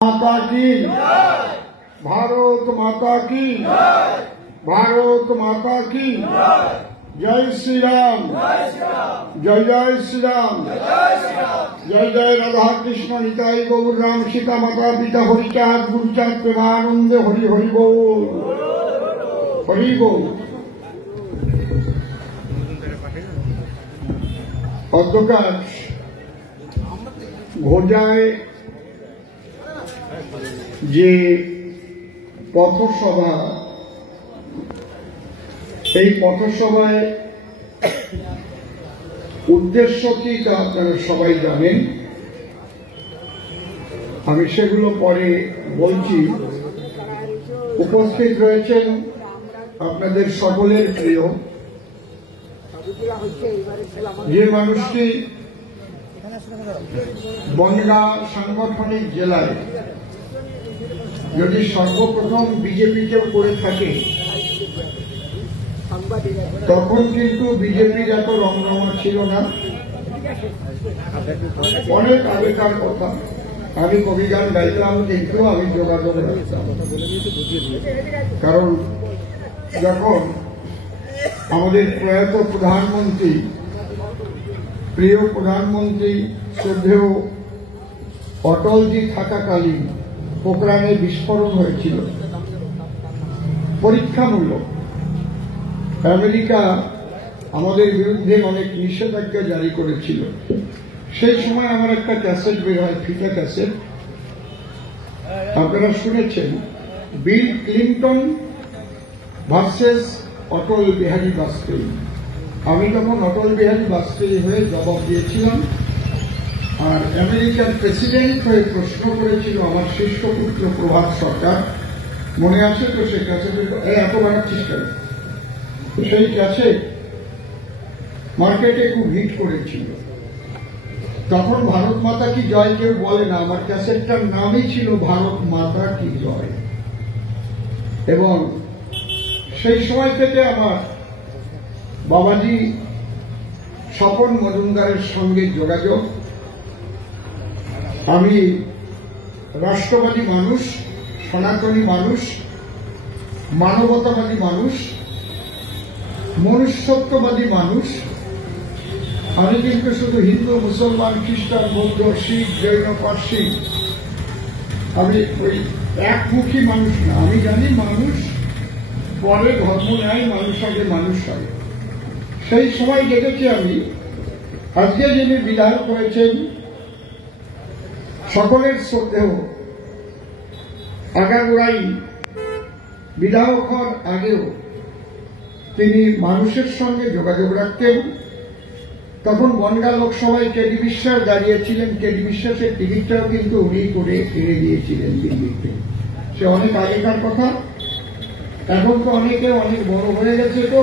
माता की भारत माता की भारत माता की जय श्री राम जय जय श्री राम जय जय राधा कृष्ण निताई गौर राम सीता माता पिता हरिचाँद गुरुचाँद प्रेमानंद हरि हरि बोल हरि बोल। অধ্যকার ঘোজায় যে পথসভা, এই পথসভায় উদ্দেশ্য কি তা আপনারা সবাই জানেন। আমি সেগুলো পরে বলছি। উপস্থিত রয়েছেন আপনাদের সকলের প্রিয় যে মানুষটি বনগাঁ সাংগঠনিক জেলায় যদি সর্বপ্রথম বিজেপিকে করে থাকে, তখন কিন্তু বিজেপির এত রমরমা ছিল না। অনেক আগেকার কথা, আমি কবিগান গাইতাম কিন্তু আমি যোগাযোগ রাখতাম। কারণ যখন আমাদের প্রয়াত প্রধানমন্ত্রী, প্রিয় প্রধানমন্ত্রী শ্রদ্ধেয় অটলজি থাকাকালীন পোখরানে বিস্ফোরণ হয়েছিল পরীক্ষামূলক, আমেরিকা আমাদের বিরুদ্ধে অনেক নিষেধাজ্ঞা জারি করেছিল। সেই সময় আমার একটা ক্যাসেট বের হয়, ফিতা ক্যাসেট, আপনারা শুনেছেন, Bill Clinton versus Atal Bihari Vajpayee. আমি তখন অটল বিহারী বাজপেয়ী হয়ে জবাব দিয়েছিলাম, আর আমেরিকার প্রেসিডেন্ট হয়ে প্রশ্ন করেছিল আমার শিষ্যপুত্র প্রভাত সরকার। মনে আছে তো? সে ক্যাসেট এত বাড়াচ্ছিস কেন? সেই ক্যাসেট মার্কেটে খুব হিট করেছিল। তখন ভারত মাতা কি জয় কেউ বলে না, আমার ক্যাসেটটার নামই ছিল ভারত মাতা কি জয়। এবং সেই সময় থেকে আমার বাবাজি স্বপন মজুমদারের সঙ্গে যোগাযোগ। আমি রাষ্ট্রবাদী মানুষ, সনাতনী মানুষ, মানবতাবাদী মানুষ, মনুষ্যত্ববাদী মানুষ। আমি কিন্তু শুধু হিন্দু, মুসলমান, খ্রিস্টান, বৌদ্ধ, শিখ, জৈন, পার্সি, আমি ওই একমুখী মানুষ না। আমি জানি মানুষ পরে ধর্ম নেয়, মানুষ আগে মানুষ হয়। সেই সময় দেখেছি আমি, আজকে যিনি বিধায়ক হয়েছেন সকলের শ্রদ্ধেয়, আগাগোড়াই বিধায়ক হওয়ার আগেও তিনি মানুষের সঙ্গে যোগাযোগ রাখতেন। তখন বনগাঁ লোকসভায় কেডি বিশ্বাস দাঁড়িয়েছিলেন, কেডি বিশ্বাসের টিকিটটাও কিন্তু উনি করে এনে দিয়েছিলেন দিল্লিতে। সে অনেক আগেকার কথা। এখন তো অনেকে অনেক বড় হয়ে গেছে। তো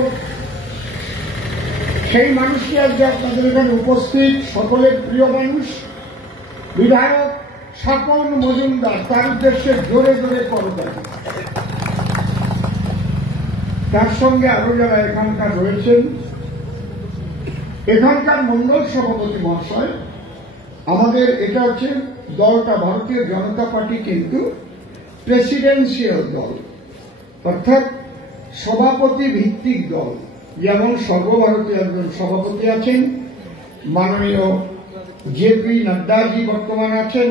সেই মানুষটি আজকে আপনাদের এখানে উপস্থিত, সকলের প্রিয় মানুষ বিধায়ক স্বপন মজুমদার। তার উদ্দেশ্যে জোরে জোরে করতালি। তার সঙ্গে আরো যারা এখানকার রয়েছেন, এখানকার মন্ডল সভাপতি মহাশয়, আমাদের এটা হচ্ছে দলটা ভারতীয় জনতা পার্টি কিন্তু প্রেসিডেন্সিয়াল দল, অর্থাৎ সভাপতি ভিত্তিক দল। যেমন সর্বভারতীয় একজন সভাপতি আছেন, মাননীয় জেপি নাড্ডাজি বর্তমান আছেন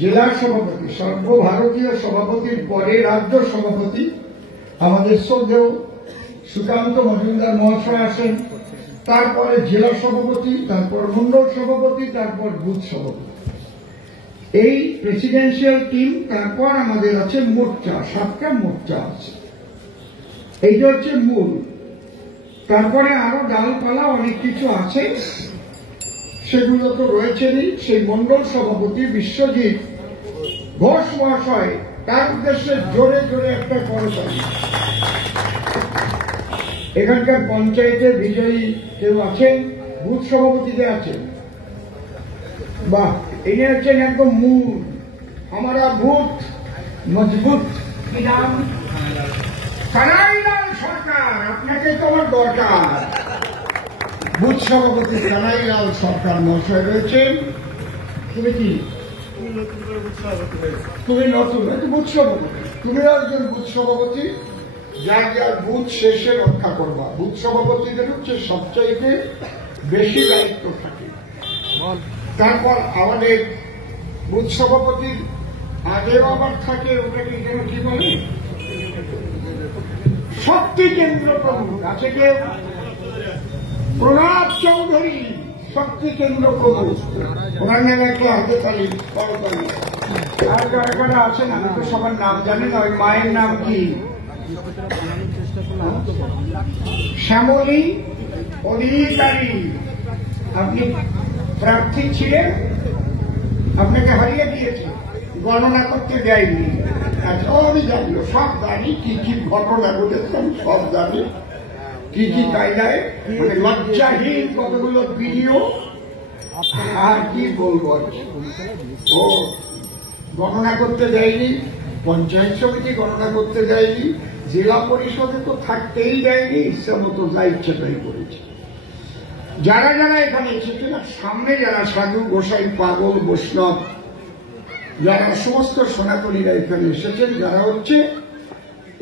জেলা সভাপতি। সর্বভারতীয় সভাপতির পরে রাজ্য সভাপতি আমাদের শ্রদ্ধেয় সুকান্ত মজুমদার মহাশয় আছেন, তারপরে জেলা সভাপতি, তারপর মন্ডল সভাপতি, তারপর বুথ সভাপতি। এই প্রেসিডেন্সিয়াল টিম। তারপর আমাদের আছে মোর্চা, 7টা মোর্চা আছে। এইটা হচ্ছে মূল। তারপরে আরো ডালপালা অনেক কিছু আছে, সেগুলো তো রয়েছেনই। সেই মন্ডল সভাপতি বিশ্বজিৎ ঘোষ মহাশয়, তার উদ্দেশ্যে জোরে জোরে একটা করতালি। এখানকার পঞ্চায়েতের বিজয়ী কেউ আছেন, বুথ সভাপতিতে আছেন। বাহ, ইনি হচ্ছেন একদম মূল। আমরা বুথ মজবুত। কি নাম? কানাইলাল সরকার। আপনাকে তো আমার দরকার। বুথ সভাপতি কানাইলাল সরকার মহাশয় রয়েছেন। তুমি কি তুমি নতুন বুথ সভাপতি, তুমি একজন বুথ সভাপতি, যার যার বুথ শেষে রক্ষা করবা। বুথ সভাপতিদের হচ্ছে সবচাইতে বেশি দায়িত্ব থাকে। তারপর আমাদের বুথ সভাপতির আগেও আবার থাকে, ওটাকে যেন কি বলে, শক্তি কেন্দ্র প্রমুখ আছে কে, প্রণব চৌধুরী, শক্তি কেন্দ্র প্রমুখ। ওনার নামে একটা হাতে তালি আর কারা আছেন, আমি তো সবার নাম জানি না। ওই মায়ের নাম কি, শ্যামলী অধিকারী। আপনি প্রার্থী ছিলেন, আপনাকে হারিয়ে দিয়েছে, গণনা করতে দেয়নি। আচ্ছা, আমি জানলো, সব জানি কি কি ঘটনা ঘটেছেন, সব জানি কি কি কায়দায়, মানে লজ্জাহীন কতগুলো ভিডিও, আর কি বলবো। ও গণনা করতে দেয়নি, পঞ্চায়েত সমিতি গণনা করতে দেয়নি, জেলা পরিষদে তো থাকতেই দেয়নি, ইচ্ছা মতো যা ইচ্ছে তাই করেছে। যারা যারা এখানে এসেছেন, সামনে যারা সাধু গোসাই পাগল বৈষ্ণব, যারা সমস্ত সনাতনীরা এখানে এসেছেন, যারা হচ্ছে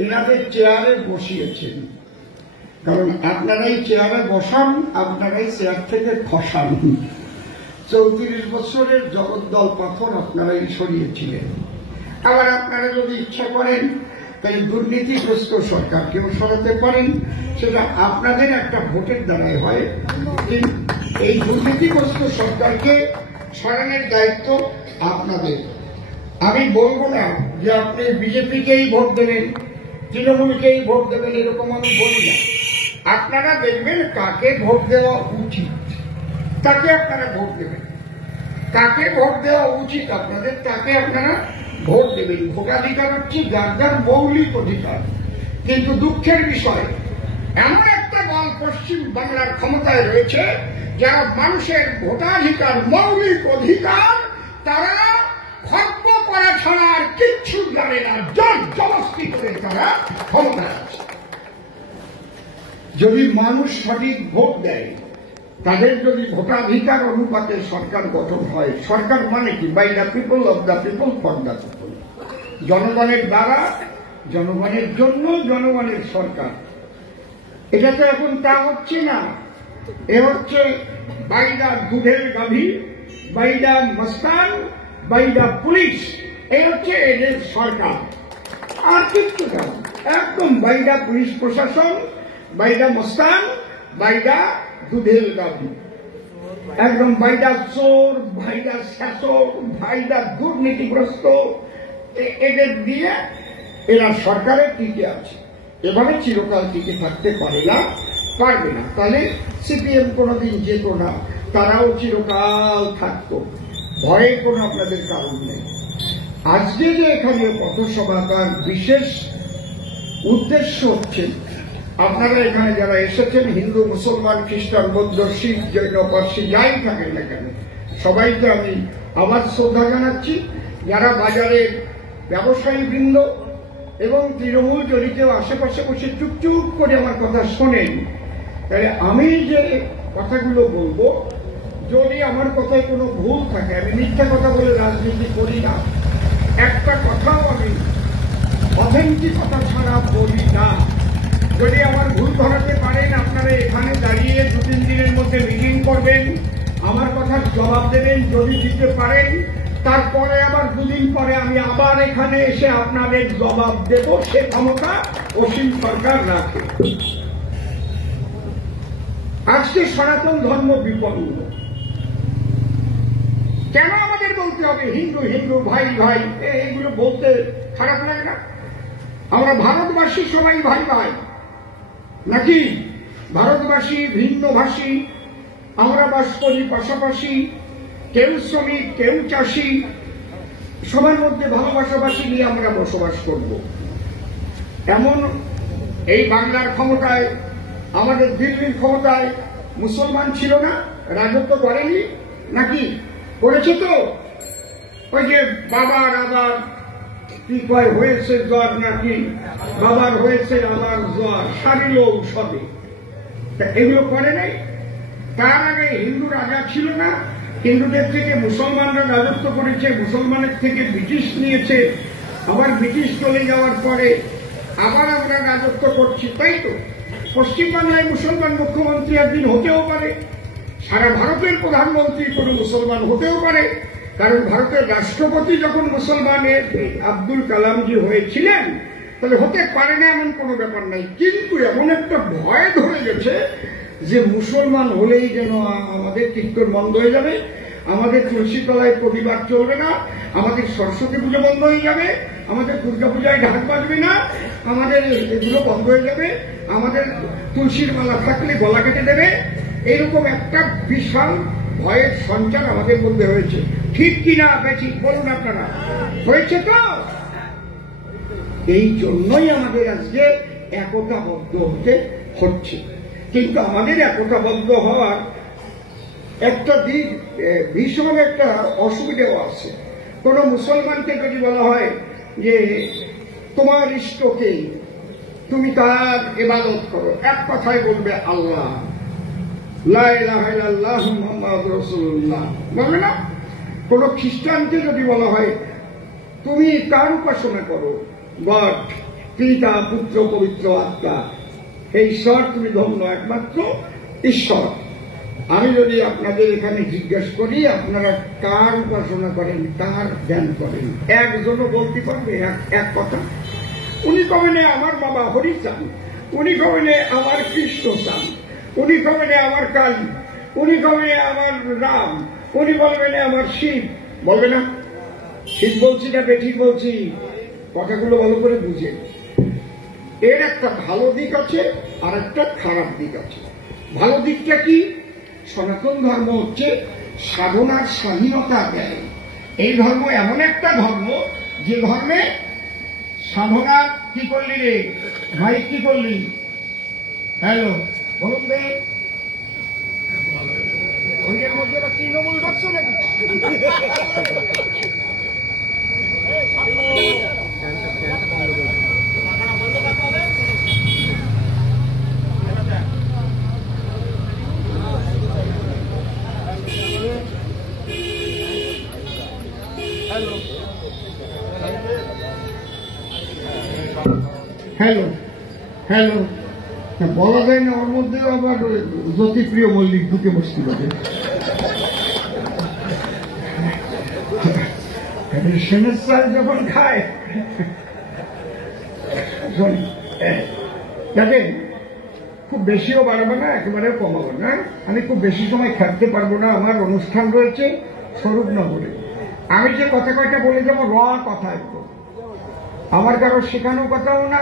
এনাদের চেয়ারে বসিয়েছেন, কারণ আপনারাই চেয়ারে বসান, আপনারাই চেয়ার থেকে খসান। 34 বছরের জগদ্দল পাথর আপনারাই সরিয়েছিলেন। আবার আপনারা যদি ইচ্ছা করেন তাই দুর্নীতিগ্রস্ত সরকারকেও সরাতে পারেন, সেটা আপনাদের একটা ভোটের দ্বারাই হয়। এই দুর্নীতিগ্রস্ত সরকারকে সরানোর দায়িত্ব আপনাদের। আমি বলবো না যে আপনি বিজেপিকেই ভোট দেবেন, তৃণমূলকেই ভোট দেবেন, এরকম আমি বলি না। আপনারা দেখবেন কাকে ভোট দেওয়া উচিত, তাকে আপনারা ভোট দেবেন। কাকে ভোট দেওয়া উচিত আপনাদের, তাকে আপনারা ভোট দেবেন। ভোটাধিকার হচ্ছে যার যার মৌলিক অধিকার। কিন্তু দুঃখের বিষয়, এমন একটা দল পশ্চিম বাংলার ক্ষমতায় রয়েছে যারা মানুষের ভোটাধিকার, মৌলিক অধিকার তারা খর্ব করা ছাড়া আর কিচ্ছু জানে না, জোর জবরদস্তি করে তারা ক্ষমতায় আছে। যদি মানুষ সঠিক ভোট দেয়, তাদের যদি ভোটাধিকার অনুপাতে সরকার গঠন হয়, সরকার মানে কি, by the people, of the people, for the people, জনগণের দ্বারা, জনগণের জন্য, জনগণের সরকার। এটা তো এখন তা হচ্ছে না। এ হচ্ছে বাই দ্য দুধের গাভী, by the Mastan, by the police. এই হচ্ছে এদের সরকার, আর কিচ্ছু না। একদম বাই দ্য পুলিশ প্রশাসন, by the Mastan, by the দুধের গাভী, একদম বাই দ্য চোর, বাই দ্য শাসক, বাই দ্য দুর্নীতিগ্রস্ত। এদের দিয়ে এরা সরকারের টিকে আছে। এভাবে চিরকাল টিকে থাকতে পারে না, পারবে না। তাহলে সিপিএম কোনোদিন যেত না, তারাও চিরকাল থাকতো, ভয়ের কোনো আপনাদের কারণ নেই। আজকে যে এখানে পথসভা, তার বিশেষ উদ্দেশ্য হচ্ছে আপনারা এখানে যারা এসেছেন, হিন্দু, মুসলমান, খ্রিস্টান, বৌদ্ধ, শিখ, জৈন, পার্সি, যাই থাকেন না কেন, সবাইকে আমি আবার শ্রদ্ধা জানাচ্ছি। যারা বাজারের ব্যবসায়ী বৃন্দ এবং তৃণমূল যদি কেউ আশেপাশে বসে চুপচুপ করে আমার কথা শোনেন, তাহলে আমি যে কথাগুলো বলবো, যদি আমার কথায় কোনো ভুল থাকে, আমি মিথ্যা কথা বলে রাজনীতি করি না, একটা কথাও আমি অথেন্টিকতা ছাড়া বলি না। যদি আমার ভুল ধরাতে পারেন, আপনারা এখানে দাঁড়িয়ে 2-3 দিনের মধ্যে মিটিং করবেন, আমার কথার জবাব দেবেন। যদি দিতে পারেন, তারপরে আবার 2 দিন পরে আমি আবার এখানে এসে আপনাদের জবাব দেব। সে ক্ষমতা অসীম সরকার রাখে। আজকে সনাতন ধর্ম বিপন্ন। কেন আমাদের বলতে হবে হিন্দু হিন্দু, ভাই ভাই? এইগুলো বলতে খারাপ লাগে না? আমরা ভারতবাসী সবাই ভাই ভাই নাকি? ভারতবাসী, ভিন্নভাষী, আমরা বাস করি পাশাপাশি, কেউ শ্রমিক, কেউ চাষি, সবার মধ্যে ভালোবাসাবাসী নিয়ে আমরা বসবাস করব। এমন এই বাংলার ক্ষমতায়, আমাদের দিল্লির ক্ষমতায় মুসলমান ছিল না, রাজত্ব করেনি নাকি? করেছে তো। ওই যে বাবার আবার কি কয়, হয়েছে জ্বর নাকি, বাবার হয়েছে আবার জ্বর, সারিল ঔষধে, এগুলো করে নাই? তার আগে হিন্দু রাজা ছিল না, হিন্দুদের থেকে মুসলমানরা রাজত্ব করেছে, মুসলমানের থেকে ব্রিটিশ নিয়েছে, আবার ব্রিটিশ চলে যাওয়ার পরে আবার আমরা রাজত্ব করছি, তাই তো? পশ্চিমবাংলায় মুসলমান মুখ্যমন্ত্রী একদিন হতেও পারে, সারা ভারতের প্রধানমন্ত্রী কোনো মুসলমান হতেও পারে, কারণ ভারতের রাষ্ট্রপতি যখন মুসলমানের আব্দুল কালামজি হয়েছিলেন, তাহলে হতে পারে না এমন কোনো ব্যাপার নাই। কিন্তু এমন একটা ভয় ধরে গেছে যে মুসলমান হলেই যেন আমাদের কীর্তন বন্ধ হয়ে যাবে, আমাদের তুলসী তলায় পরিবার চলবে না, আমাদের সরস্বতী পুজো বন্ধ হয়ে যাবে, আমাদের দুর্গা পূজায় ঢাক বাজবে না, আমাদের এগুলো বন্ধ হয়ে যাবে, আমাদের তুলসীর মালা থাকলে গলা কেটে দেবে। এইরকম একটা বিশাল ভয়ের সঞ্চার আমাদের মধ্যে হয়েছে। ঠিক কিনা বেশি বলুন আপনারা, হয়েছে তো? এই জন্যই আমাদের আজকে একতাবদ্ধ হতে হচ্ছে। কিন্তু আমাদের একতাবদ্ধ হওয়ার একটা দিক, ভীষণ একটা অসুবিধাও আছে। কোন মুসলমানকে যদি বলা হয় যে তোমার ইষ্টকে, তুমি তার ইবাদত করো, এক কথায় বলবে আল্লাহ, লা ইলাহা ইল্লাল্লাহ মুহাম্মাদুর রাসূলুল্লাহ, বলবে না? কোন খ্রিস্টানকে যদি বলা হয় তুমি কার উপাসনা করো, গড, পিতা পুত্র পবিত্র আত্মা, এই ঈশ্বর তুমি ধন্য একমাত্র ঈশ্বর। আমি যদি আপনাদের এখানে জিজ্ঞেস করি আপনারা কার উপাসনা করেন, কার ধ্যান করেন, একজনও বলতে পারবে এক কথা? উনি কবেন আমার বাবা হরিচান, উনি কবেন আমার কৃষ্ণ চান, উনি কবেন আমার কালী, উনি কবেন আমার রাম, উনি বলবেন আমার শিব। বলবে না? ঠিক বলছি না বেঠিক বলছি? কথাগুলো ভালো করে বুঝে। এর একটা ভালো দিক আছে আর একটা খারাপ দিক আছে। ভালো দিকটা কি? সনাতন ধর্ম হচ্ছে সাধনার স্বাধীনতা দেয়। এই ধর্ম এমন একটা ধর্ম যে ধর্মে সাধনা কি করলি রে ভাই, কি করলি? হ্যালো বলুন রে, ওইটার মধ্যে তৃণমূল ঢুকছে নাকি? হ্যালো হ্যালো, বলা যায় না, ওর মধ্যে আবার জ্যোতিপ্রিয় মল্লিক ঢুকে বসতে পারে। সেনের চাল যখন খায়, দেখেন খুব বেশিও বাড়াবো না, একেবারে কমাবো না। আমি খুব বেশি সময় থাকতে পারবো না, আমার অনুষ্ঠান রয়েছে স্বরূপনগরে। আমি যে কথা কয়টা বলে যাবো র কথা, একদম আমার কারো শেখানোর কথাও না,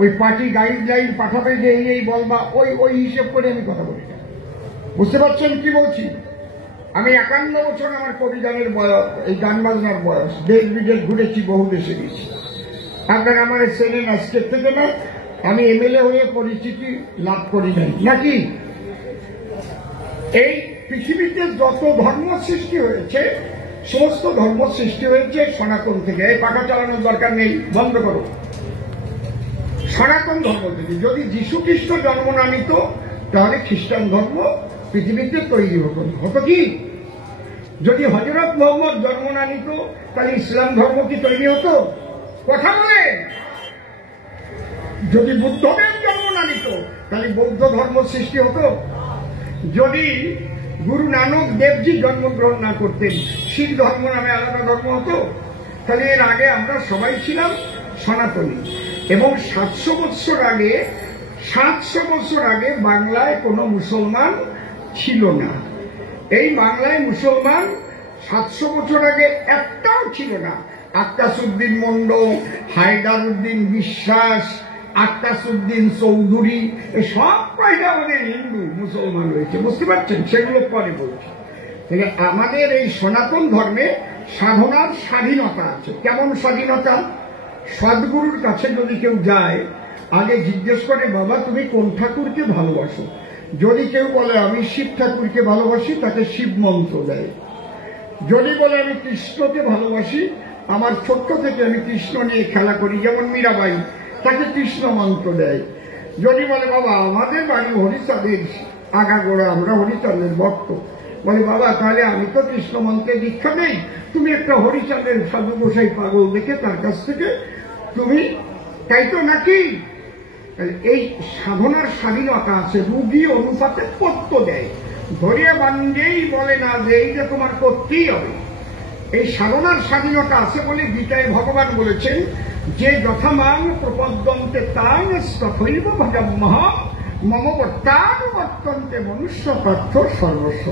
ওই পার্টি গাইডলাইন পাঠাবে যে এই বলবা, ওই হিসেব করে আমি কথা বলি। বুঝতে পারছেন কি বলছি? আমি 51 বছর আমার কবিগানের বয়স, এই গান বাজনার বয়স, দেশ বিদেশ ঘুরেছি, বহু দেশে গেছি। আপনারা আমার চেনেন আজকের থেকে না, আমি এমএলএ হয়ে পরিচিতি লাভ করি নাই নাকি? এই পৃথিবীতে যত ধর্ম সৃষ্টি হয়েছে, সমস্ত ধর্ম সৃষ্টি হয়েছে সনাতন থেকে। এই পাখা চালানোর দরকার নেই, বন্ধ করো। সনাতন ধর্ম থেকে। যদি যীশু খ্রিস্ট জন্ম না নিত তাহলে খ্রিস্টান ধর্ম পৃথিবীতে তৈরি হতো কি? যদি হযরত মুহাম্মদ জন্ম না নিত তাহলে ইসলাম ধর্ম কি তৈরি হতো? কথা বলে। যদি বুদ্ধদেব জন্ম না নিত তাহলে বৌদ্ধ ধর্ম সৃষ্টি হতো? যদি গুরু নানক দেবজি জন্মগ্রহণ না করতেন, শিখ ধর্ম নামে আলাদা ধর্ম হতো? তাহলে এর আগে আমরা সবাই ছিলাম সনাতনী। এবং 700 বছর আগে বাংলায় কোনো মুসলমান ছিল না। এই বাংলায় মুসলমান 700 বছর আগে একটাও ছিল না। আক্কাসউদ্দিন মন্ডল, হায়দারউদ্দিন বিশ্বাস, আক্কাসউদ্দিন চৌধুরী, সব কয়টা আমাদের হিন্দু মুসলমান রয়েছে। বুঝতে পারছেন? সেগুলো পরে বলছি। তাহলে আমাদের এই সনাতন ধর্মে সাধনার স্বাধীনতা আছে। কেমন স্বাধীনতা? সদ্গুরুর কাছে যদি কেউ যায়, আগে জিজ্ঞেস করে বাবা তুমি কোন ঠাকুরকে ভালোবাসো। যদি কেউ বলে আমি শিব ঠাকুরকে ভালোবাসি, তাকে শিব মন্ত্র দেয়। যদি বলে আমি কৃষ্ণকে ভালোবাসি, আমার ছোট্ট থেকে আমি কৃষ্ণ নিয়ে খেলা করি, যেমন মীরাবাই, তাকে কৃষ্ণ মন্ত্র দেয়। যদি বলে বাবা আমাদের বাড়ি হরিচাঁদের আগাগোড়া, আমরা হরিচাঁদের ভক্ত, বলে বাবা তাহলে আমি তো কৃষ্ণ মন্ত্রে দীক্ষা নেই, তুমি একটা হরিচাঁদের সাধু গোসাই পাগল দেখে তার কাছ থেকে তুমি, তাই তো নাকি? এই সাধনার স্বাধীনতা আছে, রুগী অনুপাতে পত্য দেয়, ধরিয়ে বান্ধেই বলে না যে এই যে তোমার করতেই হবে। এই সাধনার স্বাধীনতা আছে বলে গীতায় ভগবান বলেছেন যে যথামান প্রপদ্যন্তে তাং তথৈব ভজাম্যহ মম বর্তানুবর্তন্তে মনুষ্য তথ্য সর্বস্ব।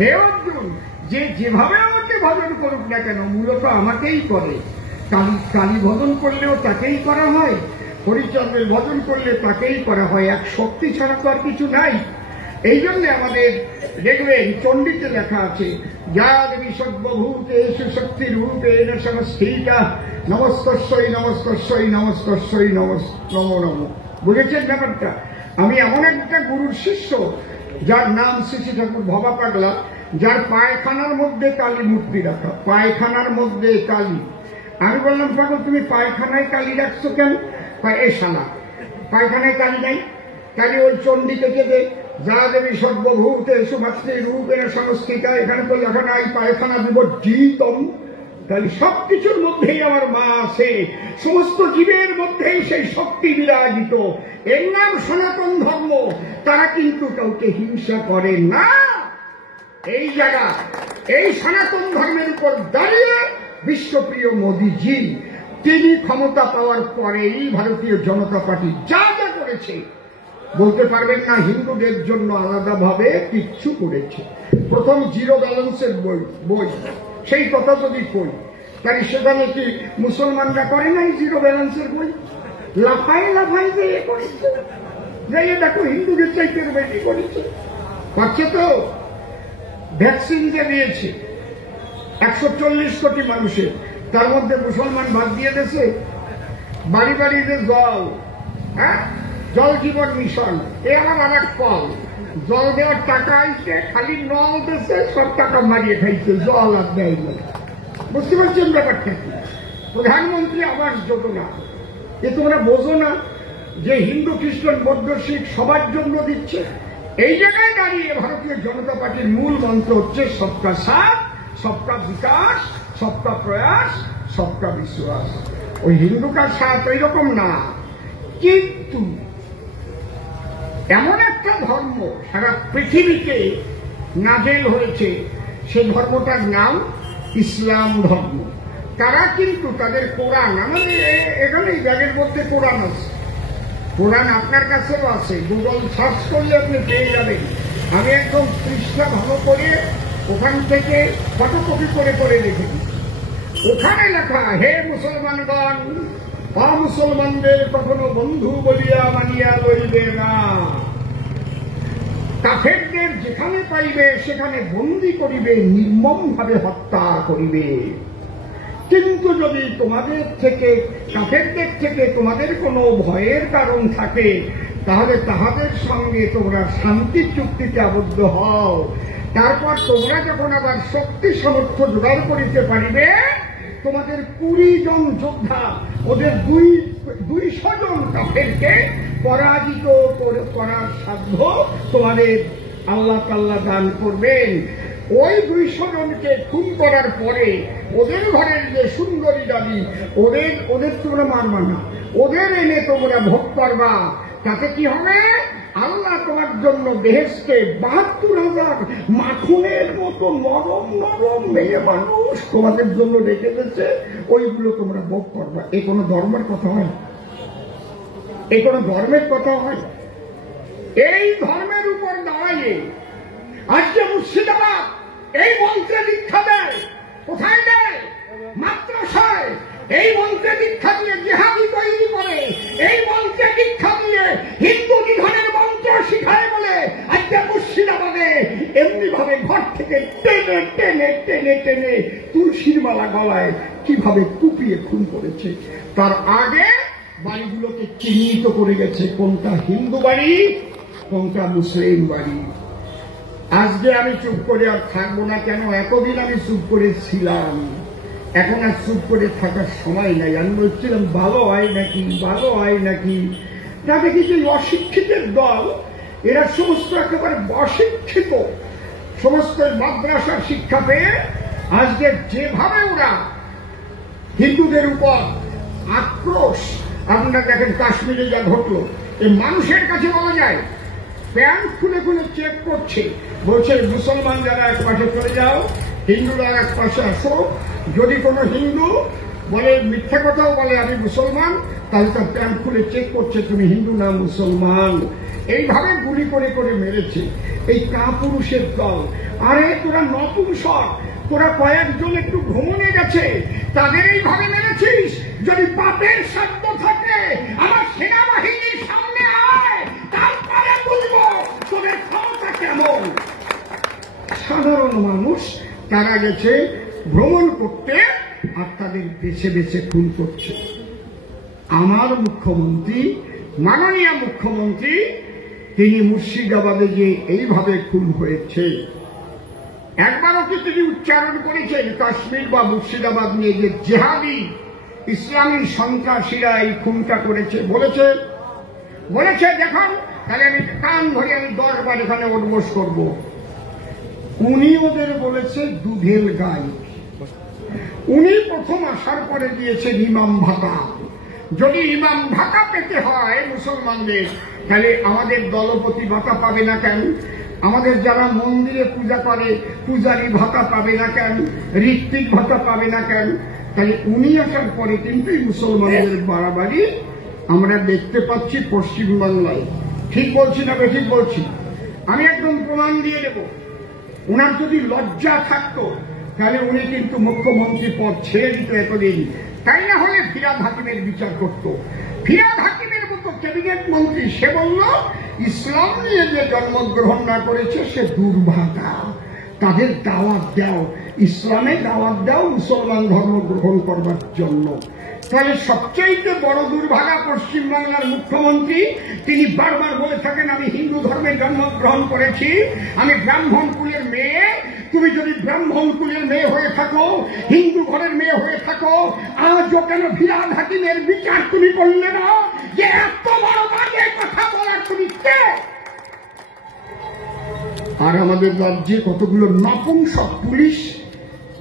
হে অর্জুন, যে যেভাবে আমাকে ভজন করুক না কেন মূলত আমাকেই করে। কালী ভজন করলেও তাকেই করা হয়, হরিচন্দ্রের ভজন করলে তাকেই করা হয়, এক শক্তি ছাড়া তো আর কিছু নাই। এই জন্য আমাদের দেখবেন চণ্ডীতে লেখা আছে যা দেবী সর্বভূতেষু শক্তি রূপেণ সমস্থিতা নমস্তস্যৈ নমস্তস্যৈ নমস্তস্যৈ নমো নমঃ। বুঝেছেন ব্যাপারটা? আমি এমন একটা গুরুর শিষ্য যার নাম শ্রী শ্রী ঠাকুর ভবা পাগলা, যার পায়খানার মধ্যে কালী মূর্তি রাখা, পায়খানার মধ্যে কালী। আমি বললাম পাগল তুমি পায়খানায় কালী রাখছো কেন? এ শালা, পায়খানায় কালী নাই, কালী ওই চণ্ডী থেকে দে যা দেবী সর্বভূতেষু শক্তি রূপেণ সংস্থিতা, এখানে তো লেখা নাই পায়খানা বিবর্জিতম। তাহলে সবকিছুর মধ্যেই আমার মা আছে, সমস্ত জীবের মধ্যেই সেই শক্তি বিরাজিত। এর নাম সনাতন ধর্ম। তারা কিন্তু কাউকে হিংসা করে না। এই জায়গা, এই সনাতন ধর্মের উপর দাঁড়িয়ে বিশ্বপ্রিয় মোদীজি তিনি ক্ষমতা পাওয়ার পরেই ভারতীয় জনতা পার্টি যা যা করেছে বলতে পারবেন না হিন্দুদের জন্য আলাদাভাবে কিচ্ছু করেছে। প্রথম জিরো ব্যালেন্সের বই সেই কথা যদি কই, তাহলে সেখানে কি মুসলমানরা করে নাই জিরো ব্যালেন্সের বই? লাফাই লাফাই যে করেছে, যে দেখো হিন্দুদের চাইতে বেশি করেছে, পাচ্ছে তো। ভ্যাকসিন যে দিয়েছে 140 কোটি মানুষের, তার মধ্যে মুসলমান বাদ দিয়ে দিয়েছে। বাড়ি বাড়ি যে জল, হ্যাঁ, জল জীবন মিশন, এ আমার এক ফল। জল দেওয়ার টাকা আইছে, খালি নল দেশে সব টাকা মারিয়ে খাইছে, জল আর দেয় না। বুঝতে পারছেন ব্যাপারটা কি? প্রধানমন্ত্রী আবাস যোজনা, এ তোমরা বোঝো না যে হিন্দু খ্রিস্টান বৌদ্ধ শিখ সবার জন্য দিচ্ছে? এই জায়গায় দাঁড়িয়ে ভারতীয় জনতা পার্টির মূল মন্ত্র হচ্ছে সবকা সাথ, সবকা বিকাশ, সবকা প্রয়াস, সবকা বিশ্বাস। ওই হিন্দুকার সাথ ওই রকম না, কিন্তু এমন একটা ধর্ম সারা পৃথিবীতে নাজেল হয়েছে, সে ধর্মটার নাম ইসলাম ধর্ম। তারা কিন্তু তাদের কোরআন, আমাদের এখানে ব্যাগের মধ্যে কোরআন আছে, কোরআন আপনার কাছেও আছে, গুগল সার্চ করলে আপনি পেয়ে যাবেন। আমি একদম পৃষ্ঠা ভালো করে ওখান থেকে ফটোকপি করে করে রেখে দিই। ওখানে লেখা, হে মুসলমানগণ, অমুসলমানদের কখনো বন্ধু বলিয়া মানিয়া লইবে না, কাফেরদের যেখানে পাইবে সেখানে বন্দী করিবে, নির্মম ভাবে হত্যা করিবে। কিন্তু যদি তোমাদের থেকে, কাফেরদের থেকে তোমাদের কোনো ভয়ের কারণ থাকে, তাহলে তাহাদের সঙ্গে তোমরা শান্তি চুক্তিতে আবদ্ধ হও। তারপর তোমরা যখন আবার শক্তি সামর্থ্য জোগাড় করিতে পারিবে, তোমাদের 20 জন যোদ্ধা ওদের 200 জন কাফেরকে পরাজিত করার সাধ্য তোমাদের আল্লাহ তাআলা দান করবেন। ওই 200 জনকে খুন করার পরে ওদের ঘরের যে সুন্দরী দাবি, ওদের তোমরা মারবা না, ওদের এনে তোমরা ভোগ করবা। তাতে কি হবে? আল্লাহ তোমার জন্য বেহেশতে 72,000 মাখনের মতো নরম নরম মেয়ে মানুষ তোমাদের জন্য রেখে দিয়েছে, ওইগুলো তোমরা ভোগ করবা। এ কোনো ধর্মের কথা হয়? এ কোনো ধর্মের কথা হয়? এই ধর্মের উপর দাঁড়াইয়ে আজকে মুর্শিদাবাদ এই মন্ত্রে দীক্ষা দেয়। কোথায় দেয়? মাদ্রাসায়। এই মন্ত্রে দীক্ষা দিয়ে জিহাদি তৈরি করে, এই মন্ত্রে দীক্ষা দিয়ে হিন্দু নিধনের মন্ত্র শিখায় বলে আজকে মুর্শিদাবাদে এমনি ভাবে ঘর থেকে টেনে টেনে টেনে টেনে তুলসীর মালা গলায় কিভাবে কুপিয়ে খুন করেছে। তার আগে বাড়িগুলোকে চিহ্নিত করে গেছে, কোনটা হিন্দু বাড়ি, কোনটা মুসলিম বাড়ি। আজকে আমি চুপ করে আর থাকবো না। কেন? এতদিন আমি চুপ করে ছিলাম, এখন আর চুপ করে থাকার সময় নাই। আমি বলছিলাম ভালো হয় নাকি, ভালো হয় নাকি। না দেখি যে অশিক্ষিতের দল, এরা সমস্ত একেবারে অশিক্ষিত, সমস্ত মাদ্রাসার শিক্ষা পেয়ে আজকে যেভাবে ওরা হিন্দুদের উপর আক্রোশ, আপনারা দেখেন কাশ্মীরে যা ঘটলো, এই মানুষের কাছে বলা যায় প্যান্ট খুলে খুলে চেক করছে, বলছে মুসলমান যারা এক পাশে চলে যাও, হিন্দুরা এক পাশে আসো। যদি কোনো হিন্দু বলে, মিথ্যা কথাও বলে আমি মুসলমান, তাহলে তার প্যান্ট খুলে চেক করছে তুমি হিন্দু না মুসলমান। এইভাবে গুলি করে করে মেরেছে এই কাপুরুষের দল। আরে তোরা নপুংসক, তোরা কয়েকজন একটু ভ্রমণে গেছে, তাদের এইভাবে মেরেছিস। যদি পাপের সাধ্য থাকে আমার সেনাবাহিনীর সামনে আয়, তারপরে বলবো তোদের ক্ষমতা কেমন। সাধারণ মানুষ তারা গেছে ভ্রমণ করতে, আর তাদের বেছে বেছে খুন করছে। আমার মুখ্যমন্ত্রী, মাননীয় মুখ্যমন্ত্রী, তিনি মুর্শিদাবাদে যে এইভাবে খুন হয়েছে, একবারও কি তিনি উচ্চারণ করেছেন কাশ্মীর বা মুর্শিদাবাদ নিয়ে যে জেহাদি ইসলামী সন্ত্রাসীরা এই খুনটা করেছে? বলেছে? বলেছে দেখুন, তাহলে আমি কান ধরে আমি 10 বার এখানে উদ্বোস করব। উনি ওদের বলেছে দুধের গাই। উনি প্রথম আসার পরে দিয়েছেন ইমাম ভাতা। যদি ইমাম ভাতা পেতে হয় মুসলমানদের, তাহলে আমাদের দলপতি ভাতা পাবে না কেন? আমাদের যারা মন্দিরে পূজা করে পূজারী ভাতা পাবে না কেন? ঋত্বিক ভাতা পাবে না কেন? তাহলে উনি আসার পরে কিন্তু মুসলমানদের বাড়াবাড়ি আমরা দেখতে পাচ্ছি পশ্চিমবাংলায়। ঠিক বলছি না বেঠিক বলছি? আমি একদম প্রমাণ দিয়ে দেব। ওনার যদি লজ্জা থাকতো তাহলে উনি কিন্তু মুখ্যমন্ত্রী পদ ছেড়ে দিত এতদিন, তাই না হলে ফিরহাদ হাকিমের বিচার করত। ফিরহাদ হাকিমের মতো ক্যাবিনেট মন্ত্রী, সে বলল ইসলাম নিয়ে যে জন্মগ্রহণ না করেছে সে দুর্ভাগা, তাদের দাওয়াত দাও, ইসলামে দাওয়াত দাও মুসলমান ধর্ম গ্রহণ করবার জন্য। তাহলে সবচাইতে বড় দুর্ভাগা পশ্চিমবাংলার মুখ্যমন্ত্রী। তিনি বারবার বলে থাকেন আমি হিন্দু ধর্মে জন্মগ্রহণ করেছি, আমি ব্রাহ্মণ কুলের মেয়ে। তুমি যদি ব্রাহ্মণ কুলের মেয়ে হয়ে থাকো, হিন্দু ঘরের মেয়ে হয়ে থাকো, আজও কেন ফিরহাদ হাকিমের বিচার তুমি করলে না? যে এত বড় বাজে কথা বলার তুমি কে? আর আমাদের রাজ্যে কতগুলো নপুংসক পুলিশ,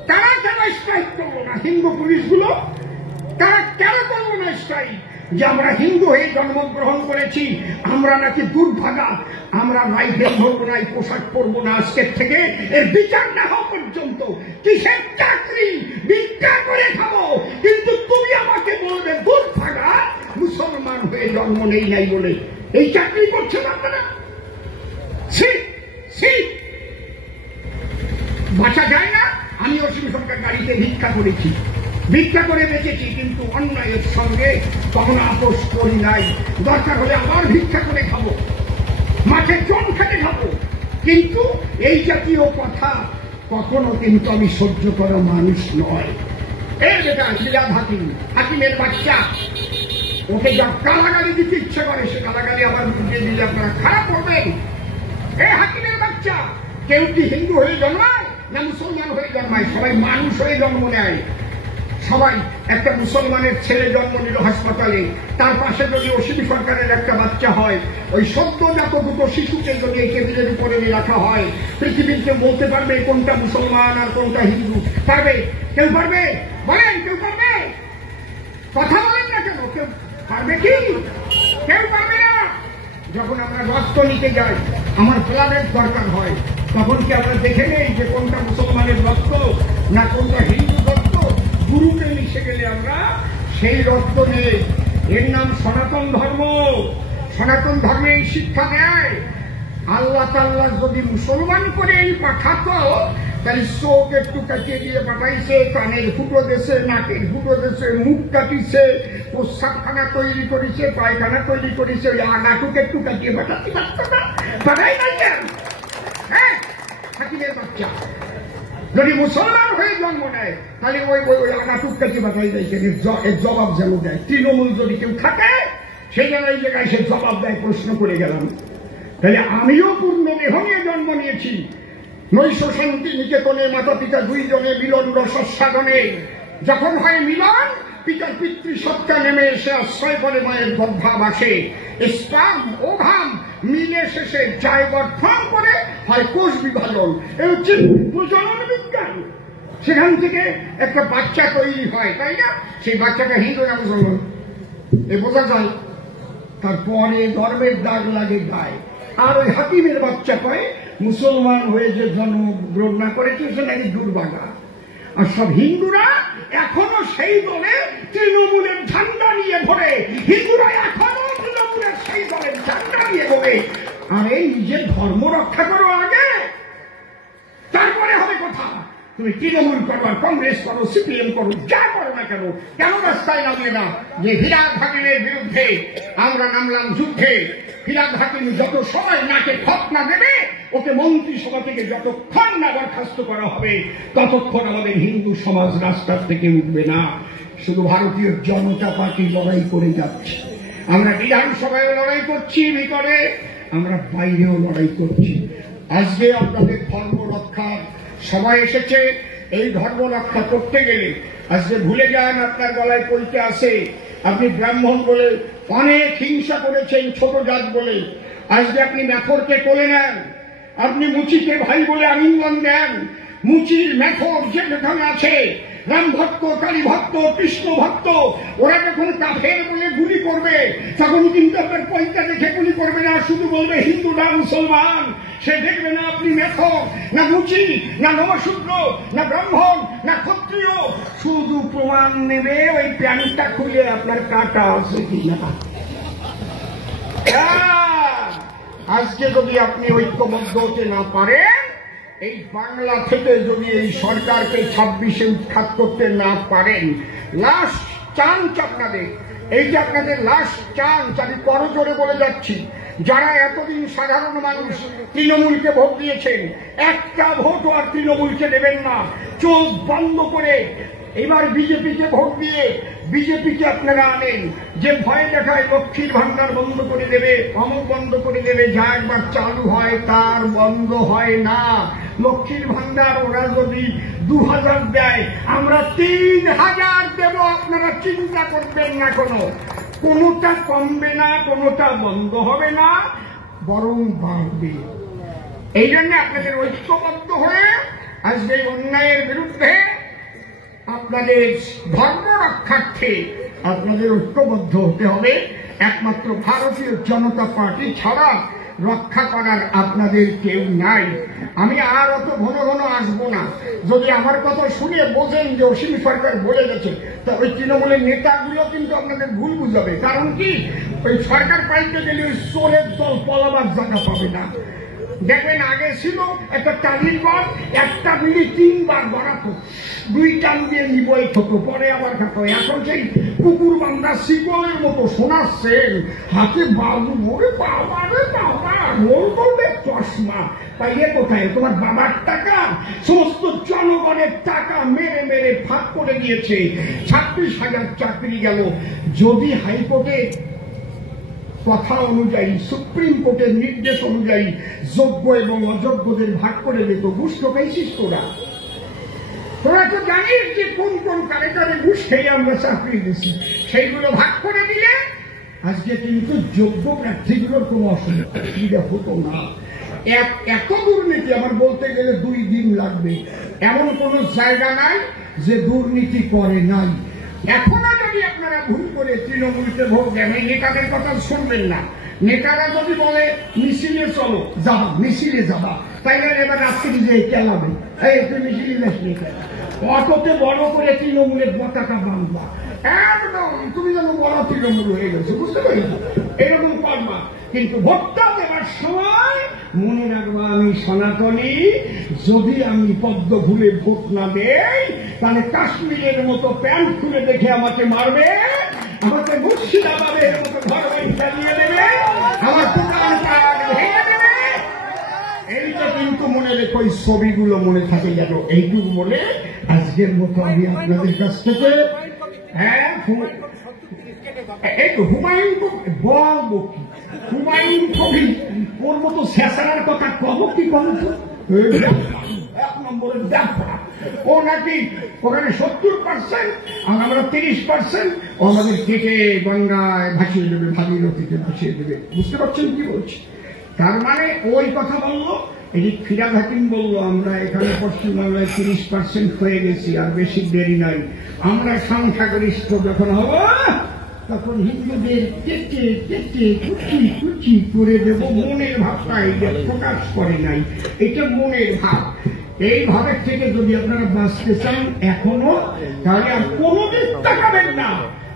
তারা কেন স্ট্রাইক করলো না? হিন্দু পুলিশগুলো তারা কেন করবো না স্ট্রাইক? যে আমরা হিন্দু হয়ে জন্মগ্রহণ করেছি, আমরা নাকি দুর্ভাগা, আমরা রাইফেল ধরবো না, পোশাক পরবো না আজকের থেকে, এর বিচার না হওয়া পর্যন্ত। কিসের চাকরি? ভিক্ষা করে খাবো, কিন্তু তুমি আমাকে বলবে দুর্ভাগা মুসলমান হয়ে জন্ম নেই নাই বলে। এই চাকরি করছেন আপনারা? বাঁচা যায় না? আমি অসীম সরকার গাড়িতে ভিক্ষা করেছি, ভিক্ষা করে বেঁচেছি, কিন্তু অন্যায়ের সঙ্গে কখনো আপোষ করি নাই। দরকার হলে আবার ভিক্ষা করে খাবো, মাঠে জল খেতে খাবো, কিন্তু এই জাতীয় কথা কখনো কিন্তু আমি সহ্য করা মানুষ নয়। এই বেটা ফিরহাদ হাকিম, হাকিমের বাচ্চা, ওকে যা গালাগালি দিতে ইচ্ছে করে সে গালাগালি আমার মুখে দিলে আপনারা খারাপ করবেন। এই হাকিমের বাচ্চা, কেউ কি হিন্দু হয়ে জন্মায় না মুসলমান হয়ে জন্মায়? সবাই মানুষ হয়ে জন্ম নেয়। সবাই, একটা মুসলমানের ছেলে জন্ম নিল হাসপাতালে, তার পাশে যদি অসীম সরকারের একটা বাচ্চা হয়, ওই সদ্যজাত দুটো শিশুকে যদি এই টেবিলের উপরে রাখা হয়, পৃথিবীর কেউ বলতে পারবে কোনটা মুসলমান আর কোনটা হিন্দু? পারবে? কেউ পারবে? বলেন, কেউ পারবে? কথা বলেন না কেন? কেউ পারবে কি? কেউ পারবে না। যখন আমরা রক্ত নিতে যাই, আমার ব্লাডের দরকার হয়, তখন কি আমরা দেখে নেই যে কোনটা মুসলমানের রক্ত না কোনটা হিন্দু রক্ত? গুরুকে মিশে গেলে আমরা সেই রক্ত নেই। এর নাম সনাতন ধর্ম। সনাতন ধর্মে এই শিক্ষা দেয়। আল্লাহ তাআলা যদি মুসলমান করে এই পাঠাতো, তাহলে চোখ একটু কাটিয়ে দিয়ে পাঠাইছে, কানের ফুটো দেশে, নাকের ফুটো দেশে, মুখ কাটিছে, প্রস্রাবখানা তৈরি করেছে, পায়খানা তৈরি করেছে, ওই আগাটুক একটু কাটিয়ে পাঠাতে পারত না? পাঠাই নাই কেন? হ্যাঁ, হাকিমের বাচ্চা যদি মুসলমান হয়ে জন্ম নেয়, তাহলে ওই আগাটুক কাটিয়ে পাঠাই যাইছে, এর জবাব যেন দেয়। তৃণমূল যদি কেউ থাকে, সেই জায়গায় জায়গায় সে জবাব দেয়। প্রশ্ন করে গেলাম, তাহলে আমিও পূর্ণ দেহ নিয়ে জন্ম নিয়েছি। নৈশ শান্তি নিকেতনে মাতা পিতা দুইজনে মিলন রসস্বাদনে। যখন হয় মিলন, পিতার পিতৃসত্তা নেমে এসে আশ্রয় করে মায়ের গর্ভাবাসে। স্পাম ওভাম মিলে শেষে যায় গর্ভণ করে হয় কোষ বিভাজন। এই হচ্ছে প্রজনন বিজ্ঞান। সেখান থেকে একটা বাচ্চা তৈরি হয়, তাই না? সেই বাচ্চাটা হিন্দু না মুসলমান এ বোঝা যায়। তারপরে ধর্মের দাগ লাগে গায়ে, আর ওই হাকিমের বাচ্চা পায় মুসলমান হয়ে যে জন্মগ্রহণ না করেছে সে নাকি দুর্ভাগা। আর সব হিন্দুরা এখনো সেই দলে তৃণমূলের ঝান্ডা নিয়ে ঘোরে, হিন্দুরা এখনো তৃণমূলের সেই দলের ঝান্ডা নিয়ে ঘোরে। আরে নিজের ধর্ম রক্ষা করো আগে, তারপরে হবে কথা। তুমি তৃণমূল করো, কংগ্রেস করো, সিপিএম করো, যা করো না কেন, কেন রাস্তায় নামলে না? যে ফিরহাদ হাকিমের বিরুদ্ধে আমরা নামলাম যুদ্ধে। ফিরহাদ হাকিম যত সময় নাকে খত না দেবে, ওকে মন্ত্রিসভা থেকে যতক্ষণ না বরখাস্ত করা হবে, ততক্ষণ আমাদের হিন্দু সমাজ রাস্তার থেকে উঠবে না। শুধু ভারতীয় জনতা পার্টি লড়াই করে যাচ্ছে। আমরা বিধানসভায় লড়াই করছি ভিতরে, আমরা বাইরেও লড়াই করছি। আজকে আপনাদের ধর্ম রক্ষার সবাই এসেছে। এই ধর্ম রক্ষা করতে গেলে আজকে ভুলে যান আপনার গলায় পইতে আছে, আপনি ব্রাহ্মণ বলে অনেক হিংসা করেছেন ছোট জাত বলে। আজকে আপনি মেথরকে কোলে নেন, আপনি মুচিকে ভাই বলে আলিঙ্গন দেন। মুচির মেথর যে যেখানে আছে, রাম ভক্ত, কালী ভক্ত, কৃষ্ণ ভক্ত, ওরা যখন কাফের বলে গুলি করবে তখন কিন্তু আপনার পয়সা দেখে গুলি করবে না, শুধু বলবে হিন্দু না মুসলমান। সে দেখবে না আপনি মেথর, না মুচি, না নমশূদ্র, না ব্রাহ্মণ, না ক্ষত্রিয়, শুধু প্রমাণ নেবে ওই প্যান্টটা খুলে আপনার কাটা আছে কিনা। আজকে যদি আপনি ঐক্যবদ্ধ হতে না পারেন, এই বাংলা থেকে যদি এই সরকারকে 26-এ উৎখাত করতে না পারেন, লাস্ট চান্স আপনাদের, এই যে আপনাদের লাস্ট চান্স, আমি করজোরে বলে যাচ্ছি, যারা এতদিন সাধারণ মানুষ তৃণমূলকে ভোট দিয়েছেন, একটা ভোট আর তৃণমূলকে দেবেন না। চোখ বন্ধ করে এবার বিজেপিকে ভোট দিয়ে বিজেপিকে আপনারা আনেন। যে ভয় দেখায় লক্ষ্মীর ভান্ডার বন্ধ করে দেবে, অমুক বন্ধ করে দেবে, যা একবার চালু হয় তার বন্ধ হয় না। লক্ষ্মীর ভান্ডার ওরা যদি 2000 দেয়, আমরা 3000 দেব, আপনারা চিন্তা করবেন না। কোনোটা কমবে না, কোনোটা বন্ধ হবে না, বরং বাড়বে। এই জন্য আপনাদের ঐক্যবদ্ধ হয়ে আজকে অন্যায়ের বিরুদ্ধে আপনাদের ধর্ম রক্ষার্থে আপনাদের ঐক্যবদ্ধ হতে হবে। একমাত্র ভারতীয় জনতা পার্টি ছাড়া রক্ষা করার আপনাদের কেউ নাই। আমি আর অত ঘন ঘন আসবো না। যদি আমার কথা শুনে বোঝেন যে অসীম সরকার বলে গেছে, তা ওই তৃণমূলের নেতাগুলো কিন্তু আপনাদের ভুল বুঝাবে। কারণ কি, ওই সরকার পাইতে গেলে ওই চোরের দল পলাবার জায়গা পাবে না। দেখবেন আগে ছিল একটা টালির ঘর, একটা মিলি 3 বার বাড়াতো, 2 টান দিয়ে নিবই হতো, পরে আবার খাতো। এখন সেই কুকুর বান্ধা শিকলের মতো শোনাচ্ছেন, হাতে বাবু, ওরে বাবা রে বাবা, রোল করবে চশমা। তাই এ কোথায় তোমার বাবার টাকা? সমস্ত জনগণের টাকা মেরে মেরে ফাঁক করে দিয়েছে। 26,000 চাকরি গেল। যদি হাইকোর্টে কথা অনুযায়ী, সুপ্রিম কোর্টের নির্দেশ অনুযায়ী যোগ্য এবং অযোগ্যদের ভাগ করে দিত, ঘুষ তো পেয়েছিস তোরা। তোরা তো জানিস যে কোন কোন কারে কারে ঘুষ খেয়ে আমরা চাকরি দিচ্ছি, সেইগুলো ভাগ করে দিলে আজকে কিন্তু যোগ্য প্রার্থীগুলোর কোনো অসুবিধা হতো না। এত দুর্নীতি আমার বলতে গেলে 2 দিন লাগবে। এমন কোন জায়গা নাই যে দুর্নীতি করে নাই। এখনো যদি আপনারা ভুল করে তৃণমূলকে ভোট দেন, এই নেতাদের কথা শুনবেন না। নেতারা যদি বলে মিছিলে চলো, যাবা, মিছিলে যাবা, তাইলে এবার রাত্রি যে কেলাবে, এই তুই মিছিলে যাস নি, অততে বড় করে তৃণমূলের পতাকা বাঁধবা, একদম তুমি যেন বড় তৃণমূল হয়ে গেছে, বুঝতে পারছো? এরকম করবা। কিন্তু ভোটটা দেওয়ার সময় মনে রাখবা, আমি সনাতনী, যদি আমি পদ্ম ভুলে ভোট না দেই, তাহলে কাশ্মীরের মতো প্যান্ট খুলে দেখে আমাকে মারবে, আমাকে মুর্শিদাবাদের মতো ঘর চালিয়ে দেবে, আমার দোকান ভেঙে দেবে। এইটা কিন্তু মনে রেখো, ওই ছবিগুলো মনে থাকে যেন। এইটুকু বলে আজকের মতো আমি আপনাদের কাছ থেকে হুমায়ুন কবির ওর মতো শেষার কথা কব কি বলো তো? 1 নম্বরের ব্যাপার ও নাকি ওখানে 70% আর আমরা 30%, ও আমাদের কেটে গঙ্গায় ভাসিয়ে দেবে, ভাগীরথীতে ভাসিয়ে দেবে। বুঝতে পারছেন কি বলছি? তার মানে ওই কথা বললো, এই যে ফিরাদ হাকিম বললো আমরা এখানে পশ্চিমবাংলায় 30% হয়ে গেছি, আর বেশি দেরি নাই, আমরা সংখ্যাগরিষ্ঠ যখন হব তখন হিন্দুদের কেটে কেটে কুচি কুচি করে দেব। মনের ভাবটা এটা প্রকাশ করে নাই, এটা মনের ভাব। এই ভাবের থেকে যদি আপনারা বাঁচতে চান এখনো, তাহলে আর কোনোদিন তাকাবেন না।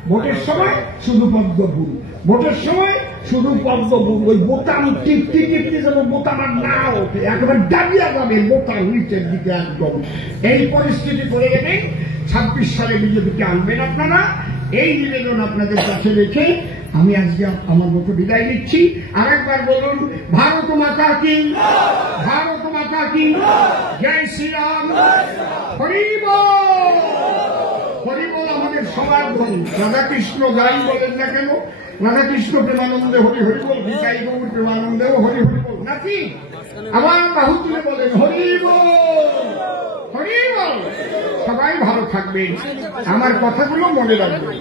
ভোটের সময় শুধু পদ্মফুল, ভোটের সময় শুধু পদ্মফুল, ওই বোতাম টিপতে টিপতে যেন বোতাম আর না ওঠে, একেবারে দাবিয়া যাবে বোতাম নিচের দিকে একদম। এই পরিস্থিতি করে গেলে 26 সালে বিজেপিকে আনবেন আপনারা। এই নিবেদন আপনাদের কাছে রেখে আমি আজকে আমার মতো বিদায় নিচ্ছি। আরেকবার বলুন, ভারত মাতা কি, ভারত মাতা কি, জয় শ্রীরাম, হরি বল, হরি বল। আমাদের সবার ধর্ম। রাধাকৃষ্ণ যাই বলেন না কেন, রাধাকৃষ্ণ প্রেমানন্দে হরি হরি বল, ভিকাই গৌর প্রেমানন্দেও হরি হরি বল, নাকি? আবার বাহু তুলে বলেন হরি বল, হরি বল। সবাই ভালো থাকবেন, আমার কথাগুলো মনে রাখবেন।